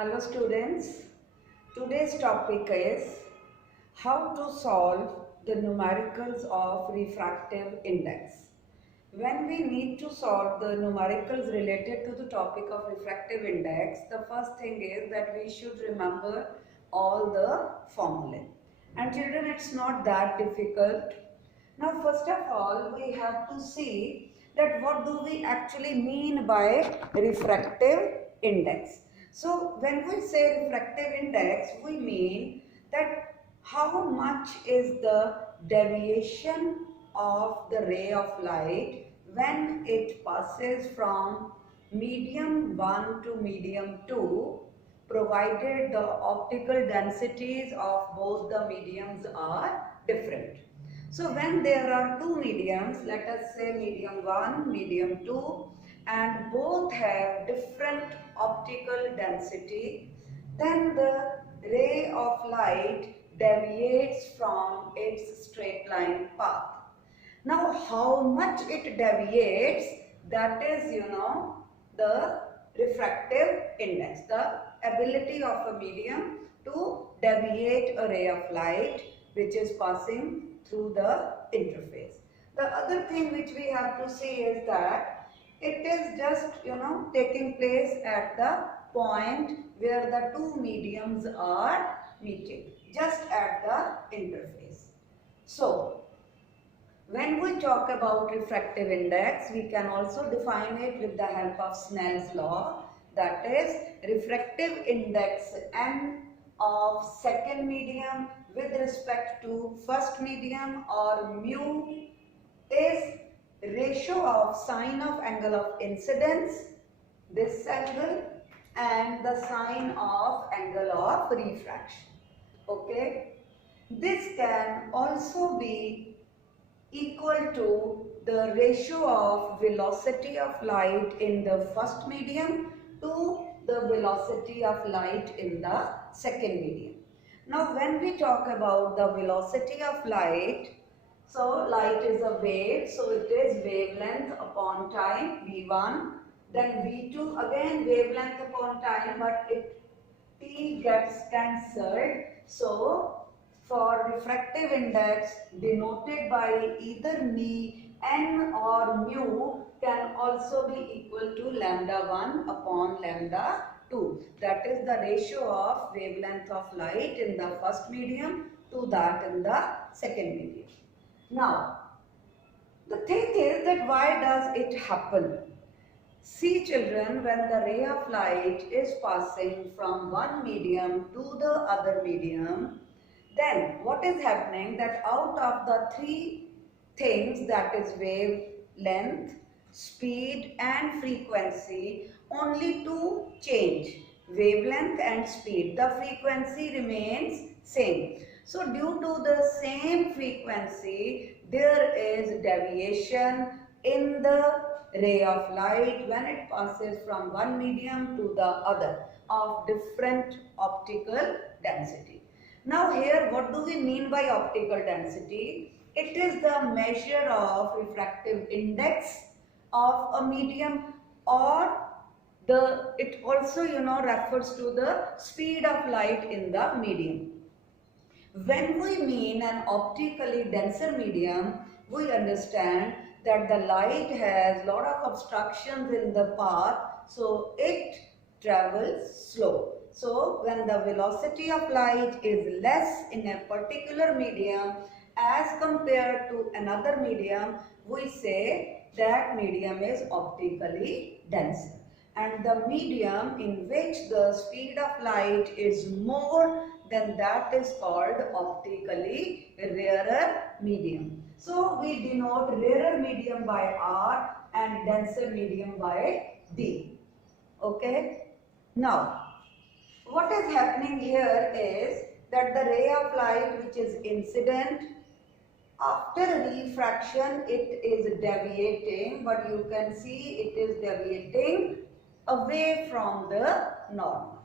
Hello students, today's topic is how to solve the numericals of refractive index. When we need to solve the numericals related to the topic of refractive index, the first thing is that we should remember all the formulae. And children, it's not that difficult. Now first of all, we have to see that what do we actually mean by refractive index. So when we say refractive index, we mean that how much is the deviation of the ray of light when it passes from medium 1 to medium 2, provided the optical densities of both the mediums are different. So when there are two mediums, let us say medium 1, medium 2, and both have different optical density, then the ray of light deviates from its straight line path. Now how much it deviates, that is the refractive index, the ability of a medium to deviate a ray of light which is passing through the interface. The other thing which we have to see is that it is just taking place at the point where the two mediums are meeting, just at the interface. So when we talk about refractive index, we can also define it with the help of Snell's law. That is, refractive index n of second medium with respect to first medium, or mu, is ratio of sine of angle of incidence, this angle, and the sine of angle of refraction. Okay, this can also be equal to the ratio of velocity of light in the first medium to the velocity of light in the second medium. Now when we talk about the velocity of light, so light is a wave, so it is wavelength upon time v1, then v2 again wavelength upon time, but t gets cancelled. So for refractive index denoted by either me, n or mu, can also be equal to lambda 1 upon lambda 2. That is the ratio of wavelength of light in the first medium to that in the second medium. Now, the thing is that why does it happen? See children, when the ray of light is passing from one medium to the other medium, then what is happening, that out of the three things, that is wavelength, speed and frequency, only two change, wavelength and speed. The frequency remains same. So due to the same frequency, there is deviation in the ray of light when it passes from one medium to the other of different optical density. Now here, what do we mean by optical density? It is the measure of refractive index of a medium, or it also refers to the speed of light in the medium. When we mean an optically denser medium, we understand that the light has lot of obstructions in the path, so it travels slow. So when the velocity of light is less in a particular medium as compared to another medium, we say that medium is optically denser. And the medium in which the speed of light is more, then that is called optically rarer medium. So we denote rarer medium by R and denser medium by D. Okay. Now, what is happening here is that the ray of light which is incident, after refraction it is deviating, but you can see it is deviating away from the normal.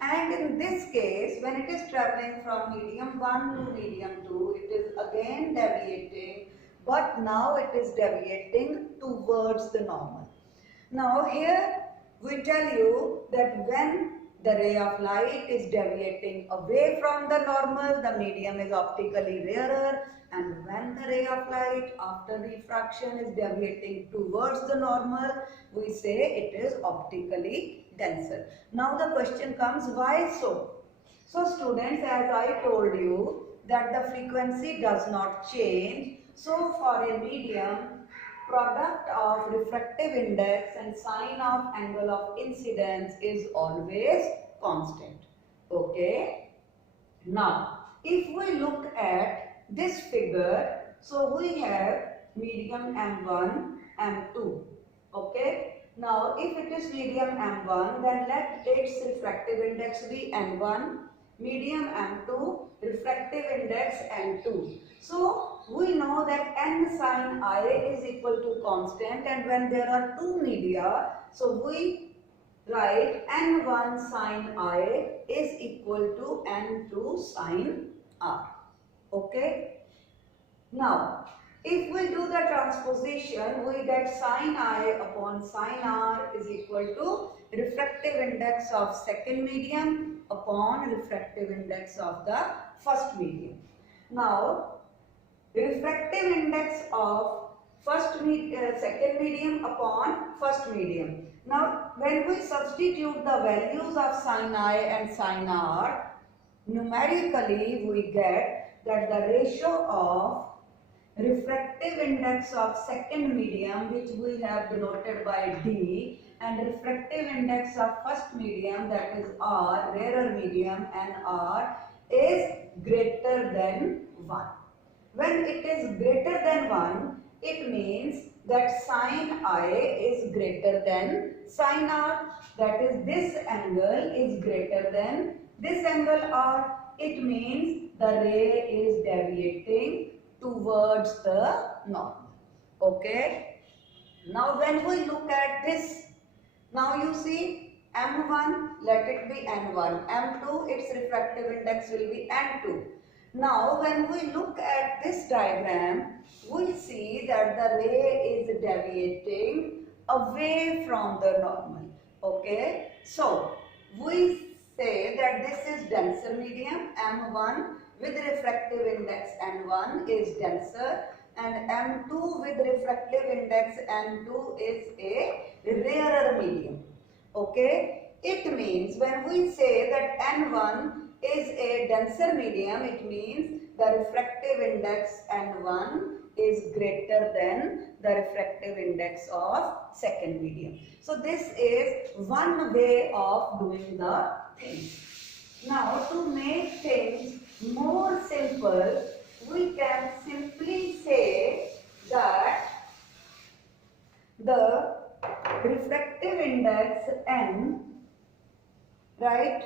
And in this case, when it is traveling from medium 1 to medium 2, it is again deviating, but now it is deviating towards the normal. Now here we tell you that when the ray of light is deviating away from the normal, the medium is optically rarer, and when the ray of light after refraction is deviating towards the normal, we say it is optically denser. Now the question comes, why so? So students, as I told you that the frequency does not change, so for a medium, product of refractive index and sine of angle of incidence is always constant. Okay. Now, if we look at this figure, so we have medium M1, M2. Okay. Now, if it is medium M1, then let its refractive index be N1, medium M2, refractive index N2. So, we know that N sin I is equal to constant, and when there are two media, so we write N1 sin I is equal to N2 sin R. Okay. Now, if we do the transposition, we get sin I upon sin R is equal to refractive index of second medium upon refractive index of the first medium. Now, refractive index of second medium upon first medium. Now, when we substitute the values of sin I and sin R, numerically we get that the ratio of refractive index of second medium, which we have denoted by D, and refractive index of first medium, that is R, rarer medium, and R, is greater than 1. When it is greater than 1, it means that sin I is greater than sin R, that is this angle is greater than this angle R. It means the ray is deviating towards the normal. Okay. Now when we look at this, now you see M1, let it be N1, M2, its refractive index will be N2. Now when we look at this diagram, we see that the ray is deviating away from the normal. Okay. So we say that this is denser medium, M1 with refractive index N1 is denser, and M2 with refractive index N2 is a rarer medium. Okay. It means when we say that N1 is a denser medium, it means the refractive index N1 is greater than the refractive index of second medium. So this is one way of doing the things. Now to make things more simple, we can simply say that the refractive index N, right,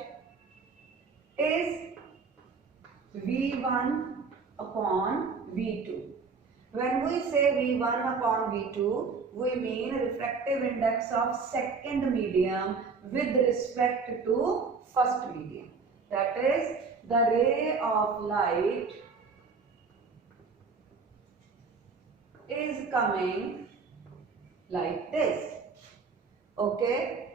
is V1 upon V2. When we say V1 upon V2, we mean refractive index of second medium with respect to first medium. That is, the ray of light is coming like this. Okay.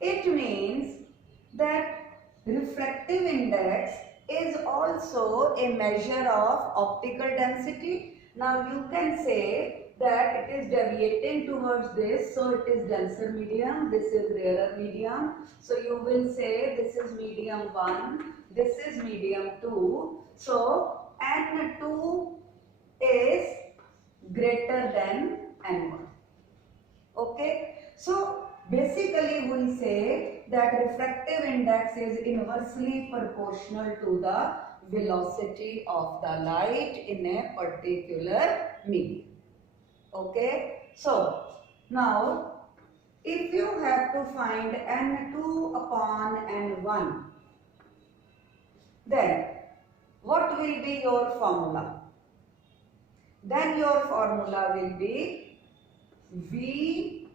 It means that refractive index is also a measure of optical density. Now you can say that it is deviating towards this, so it is denser medium, this is rarer medium. So you will say this is medium 1, this is medium 2. So N2 is greater than N1. Okay. So basically we say that refractive index is inversely proportional to the velocity of the light in a particular medium. Okay. So now if you have to find N2 upon N1, then what will be your formula? Then your formula will be V1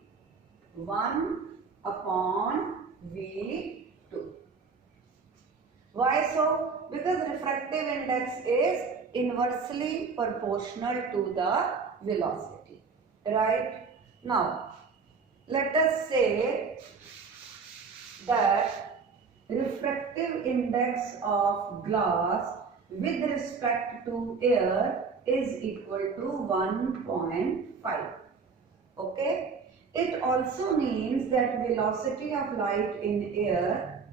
upon V2. Why so? Because refractive index is inversely proportional to the velocity. Right? Now, let us say that refractive index of glass with respect to air is equal to 1.5. Okay. It also means that velocity of light in air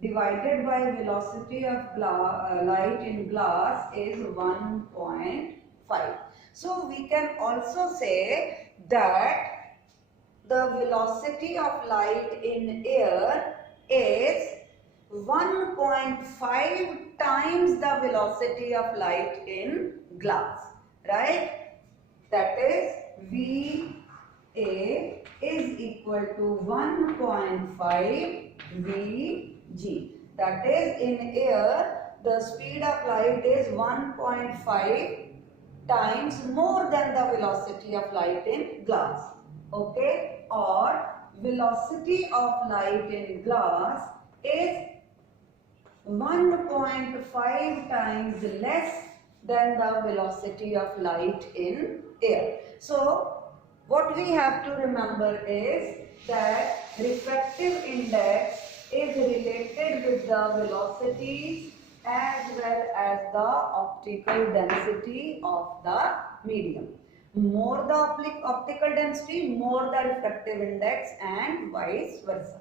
divided by velocity of light in glass is 1.5. So we can also say that the velocity of light in air is 1.5 times the velocity of light in glass, right? That is VA is equal to 1.5 Vg. That is, in air the speed of light is 1.5 times more than the velocity of light in glass. Okay, or velocity of light in glass is 1.5 times less than the velocity of light in air. So what we have to remember is that refractive index is related with the velocities as well as the optical density of the medium. More the optical density, more the refractive index, and vice versa.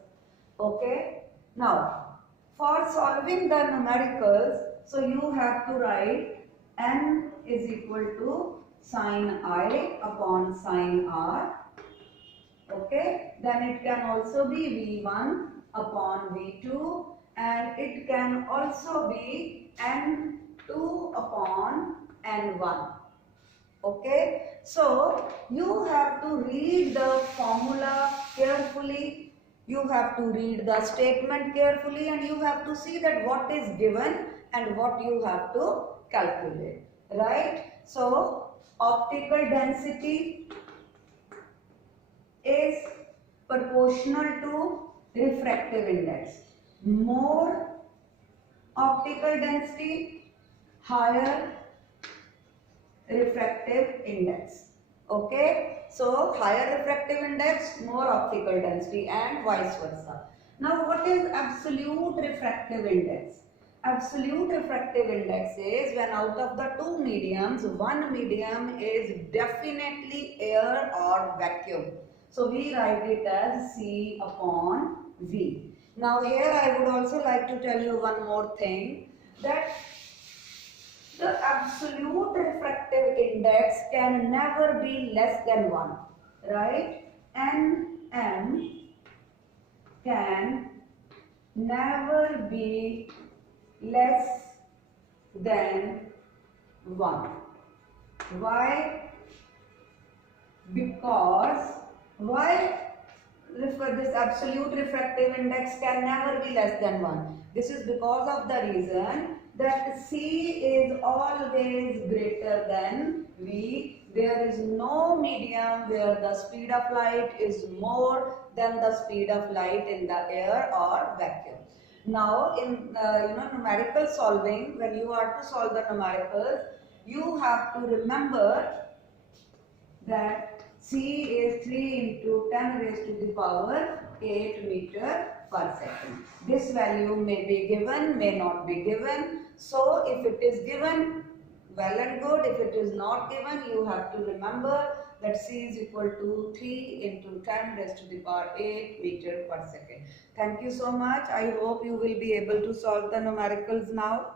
Okay. Now, for solving the numericals, so you have to write n is equal to sin I upon sin R. Okay. Then it can also be V1 upon V2, and it can also be N2 upon N1. Okay. So you have to read the formula carefully. You have to read the statement carefully, and you have to see that what is given and what you have to calculate, right? So optical density is proportional to refractive index. More optical density, higher refractive index. Okay, so higher refractive index, more optical density, and vice versa. Now what is absolute refractive index? Absolute refractive index is when out of the two mediums, one medium is definitely air or vacuum. So we write it as C upon V. Now here I would also like to tell you one more thing, that the absolute refractive index can never be less than 1, right? NM can never be less than 1. Why? Because this absolute refractive index can never be less than 1. This is because of the reason that C is always greater than V. There is no medium where the speed of light is more than the speed of light in the air or vacuum. Now in numerical solving, when you are to solve the numericals, you have to remember that C is 3 into 10 raised to the power 8 meter per second. This value may be given, may not be given. So if it is given, well and good. If it is not given, you have to remember that C is equal to 3 into 10 raised to the power 8 meter per second. Thank you so much. I hope you will be able to solve the numericals now.